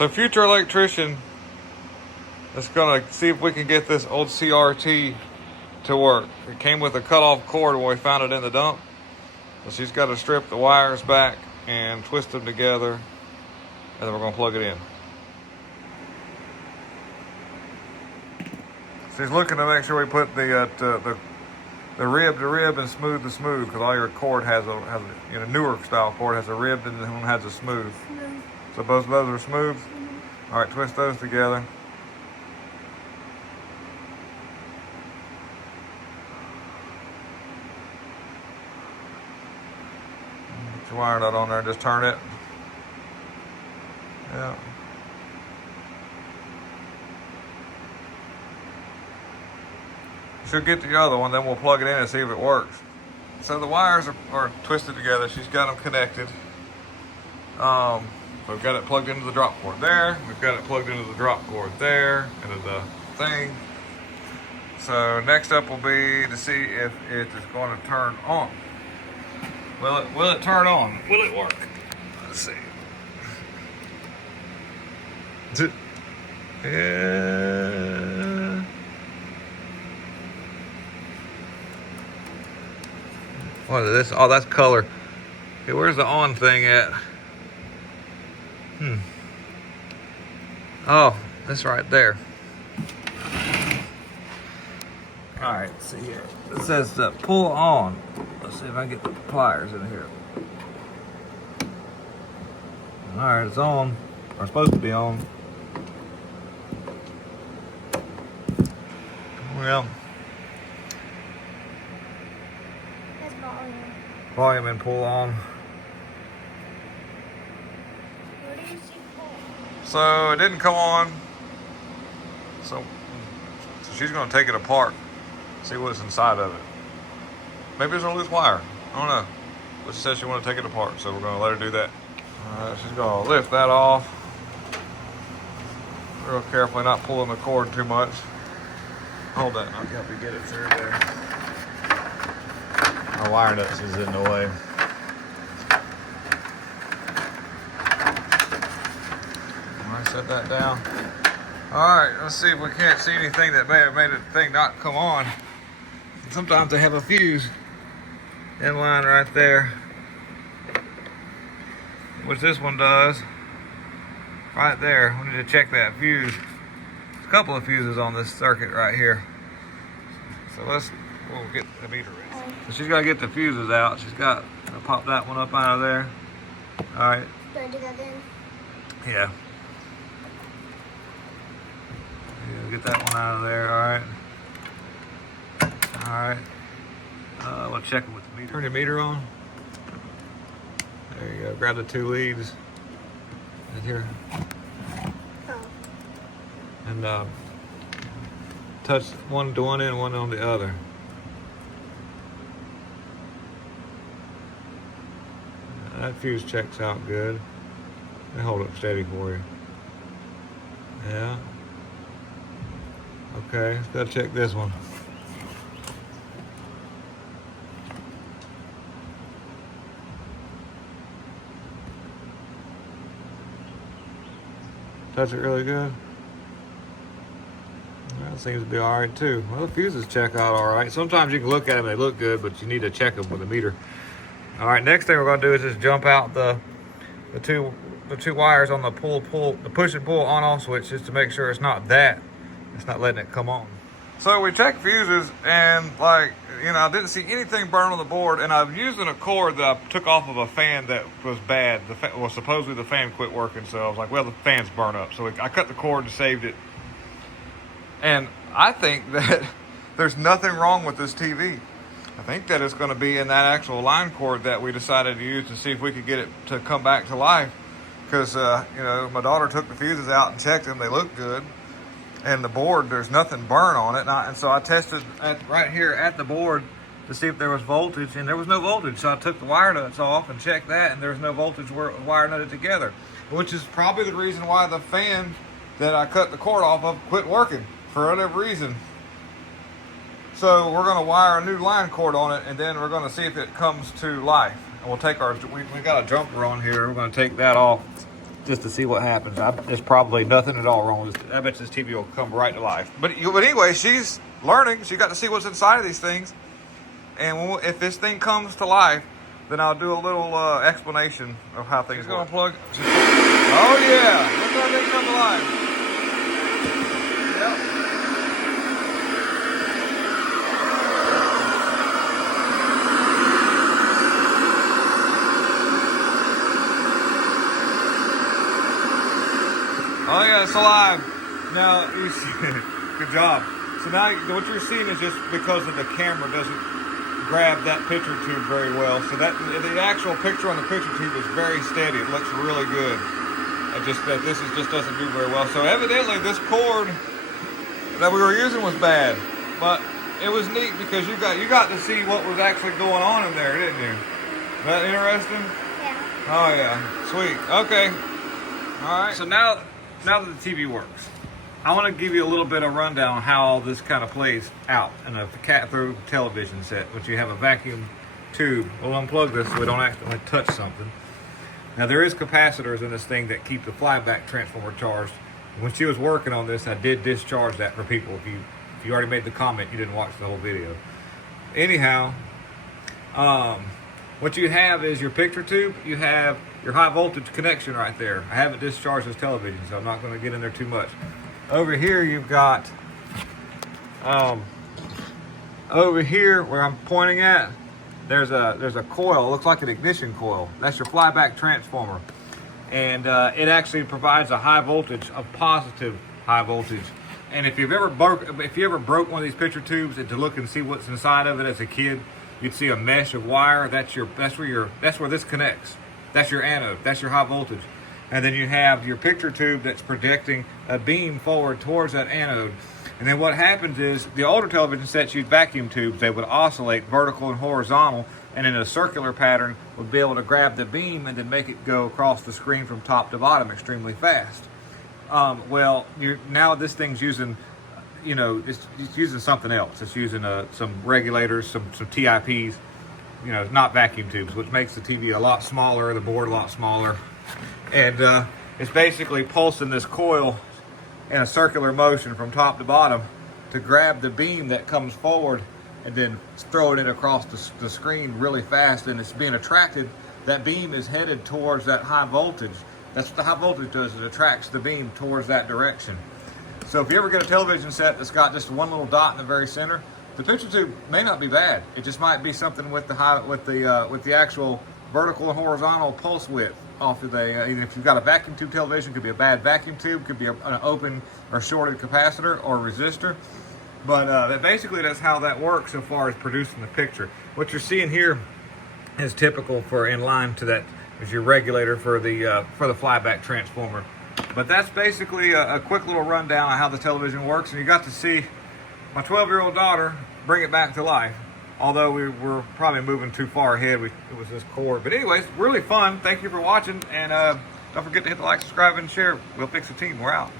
So future electrician is gonna see if we can get this old CRT to work. It came with a cut-off cord when we found it in the dump. So she's got to strip the wires back and twist them together, and then we're gonna plug it in. She's looking to make sure we put the rib to rib and smooth to smooth, because all your cord has a newer style cord has a ribbed and one has a smooth. So both of those are smooth. All right, twist those together. Get your wire nut on there and just turn it. Yeah. She'll get the other one, then we'll plug it in and see if it works. So the wires are twisted together. She's got them connected. We've got it plugged into the drop cord there. We've got it plugged into the drop cord there, into the thing. So next up will be to see if it is going to turn on. Will it turn on? Will it work? Let's see. Yeah. What is this? Oh, that's color. Okay, where's the on thing at? Oh, that's right there. All right, see here. It says pull on. Let's see if I can get the pliers in here. All right, it's on. Or supposed to be on. Well. That's volume. Volume and pull on. Where do you see pull? So it didn't come on. So she's going to take it apart, see what's inside of it. Maybe there's a loose wire. I don't know. But she says she wants to take it apart, so we're going to let her do that. All right, she's going to lift that off. Real carefully, not pulling the cord too much. Hold that, and I'll help you get it through there. My wire nuts is in the way. All right, set that down. All right, let's see if we can't see anything that may have made the thing not come on. Sometimes they have a fuse in line right there, which this one does. Right there, we need to check that fuse. There's a couple of fuses on this circuit right here. So we'll get the meter ready. So she's gotta get the fuses out. She's got to pop that one up out of there. All right. Do I do that then? Yeah. Get that one out of there, all right. All right. We'll check it with the meter. Turn your meter on. There you go. Grab the two leads right here. Oh. And touch one to one end, one on the other. That fuse checks out good. Let me hold it steady for you. Yeah. Okay, let's go check this one. Touch it really good. That seems to be all right too. Well, the fuses check out all right. Sometimes you can look at them, they look good, but you need to check them with a meter. All right, next thing we're gonna do is just jump out the two wires on the push and pull on off switch, just to make sure it's not letting it come on. So we checked fuses, and I didn't see anything burn on the board, and I'm using a cord that I took off of a fan that was bad. Supposedly the fan quit working, so I was like, well, the fan's burnt up. So I cut the cord and saved it. And I think that there's nothing wrong with this TV. I think that it's going to be in that actual line cord that we decided to use to see if we could get it to come back to life. Because, my daughter took the fuses out and checked them. They look good. And the board, there's nothing burn on it. And so I tested right here at the board to see if there was voltage, and there was no voltage. So I took the wire nuts off and checked that, and there was no voltage wire nutted together, which is probably the reason why the fan that I cut the cord off of quit working for whatever reason. So we're going to wire a new line cord on it, and then we're going to see if it comes to life. And we'll take we got a jumper on here. We're going to take that off just to see what happens. There's probably nothing at all wrong with this. I bet this TV will come right to life. But anyway, she's learning. She got to see what's inside of these things. And if this thing comes to life, then I'll do a little explanation of how things work. Plug. Oh yeah, look how they come to life. Yep. Oh yeah, it's alive. Now, you see, good job. So now what you're seeing is just because of the camera doesn't grab that picture tube very well. So that the actual picture on the picture tube is very steady. It looks really good. Just doesn't do very well. So evidently this cord that we were using was bad, but it was neat because you got to see what was actually going on in there, didn't you? Is that interesting? Yeah. Oh yeah, sweet. Okay. All right. So now that the TV works, I want to give you a little bit of rundown on how all this kind of plays out in a cat-through television set, which you have a vacuum tube. We'll unplug this so we don't accidentally touch something. Now there is capacitors in this thing that keep the flyback transformer charged. When she was working on this, I did discharge that for people. If you already made the comment, you didn't watch the whole video. Anyhow, what you have is your picture tube. You have your high voltage connection right there. I haven't discharged this television, so I'm not going to get in there too much. Over here you've got, over here where I'm pointing at, there's a coil. It looks like an ignition coil. That's your flyback transformer, and it actually provides a high voltage, a positive high voltage. And if you ever broke one of these picture tubes and to look and see what's inside of it as a kid, you'd see a mesh of wire. That's where this connects. That's your anode. That's your high voltage. And then you have your picture tube that's projecting a beam forward towards that anode. And then what happens is the older television sets used vacuum tubes. They would oscillate vertical and horizontal, and in a circular pattern would be able to grab the beam and then make it go across the screen from top to bottom extremely fast. Well, now this thing's using, it's using something else. It's using some regulators, some TIPs, not vacuum tubes, which makes the TV a lot smaller, the board a lot smaller. And it's basically pulsing this coil in a circular motion from top to bottom to grab the beam that comes forward and then throw it across the screen really fast, and it's being attracted. That beam is headed towards that high voltage. That's what the high voltage does, it attracts the beam towards that direction. So if you ever get a television set that's got just one little dot in the very center, the picture tube may not be bad. It just might be something with the actual vertical and horizontal pulse width off of either if you've got a vacuum tube television, could be a bad vacuum tube, could be an open or shorted capacitor or resistor. But basically that's how that works so far as producing the picture. What you're seeing here is typical for in line to that is your regulator for the flyback transformer. But that's basically a quick little rundown on how the television works, and you got to see my 12-year-old daughter bring it back to life. Although we were probably moving too far ahead, it was this cord. But anyways, really fun. Thank you for watching, and don't forget to hit the like, subscribe, and share. We'll fix the team. We're out.